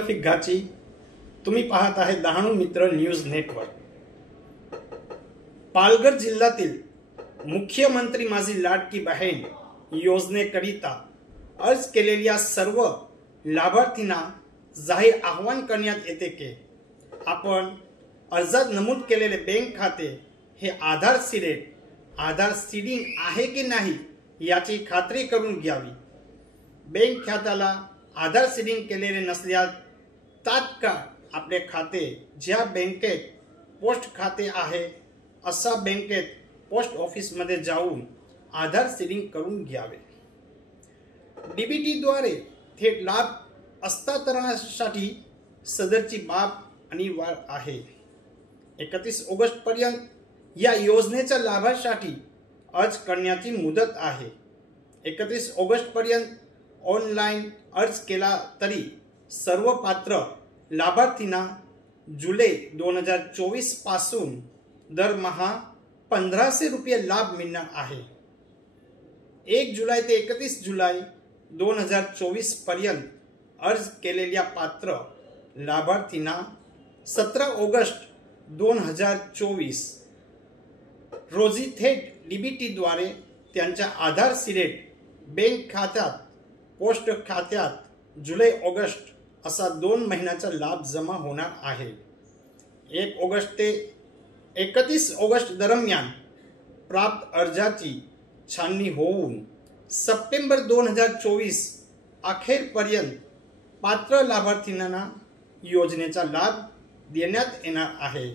रफिक घाची। तुम्ही पाहत आहे डहाणू मित्र न्यूज नेटवर्क। पालघर जिल्ह्यातील मुख्यमंत्री माझी लाडकी बहीण योजनेकरिता अर्ज केलेल्या सर्व लाभार्थींना जाहीर आवाहन करण्यात येते की आपण अर्जात नमूद केलेले बँक खाते हे आधार सीडिंग आहे की नाही याची खात्री करून घ्यावी। बँक खात्याला आधार सीडिंग केलेले नसल्यास तात्काळ आपले खाते ज्या बँकेत पोस्ट खाते आहे अशा बँकेत पोस्ट ऑफिस मध्ये जाऊन आधार सीडिंग करून घ्यावे। डीबीटी द्वारे थेट लाभ हस्तांतरणासाठी सदरची बाब अनिवार्य आहे। 31 ऑगस्ट पर्यंत या योजनेच्या लाभासाठी अर्ज करण्याची मुदत आहे। 31 ऑगस्ट पर्यंत ऑनलाइन अर्ज केला तरी सर्व पात्र लाभार्थींना जुलै 2024 पासून दरमहा 1500 रुपये लाभ मिळणार आहे। 1 जुलै ते 31 जुलै 2024 पर्यंत अर्ज केलेल्या पात्र लाभार्थींना 17 ऑगस्ट 2024 रोजी थेट डीबीटी द्वारे त्यांच्या आधार सीडेड बँक खात्यात पोस्ट खात्यात जुलै ऑगस्ट असा 2 महिन्याचा लाभ जमा होणार आहे। 1 ऑगस्ट ते 31 ऑगस्ट दरम्यान प्राप्त अर्जाची छाननी होऊन सप्टेंबर 2024 अखेरपर्यंत पात्र लाभार्थींना योजनेचा लाभ देण्यात येणार आहे।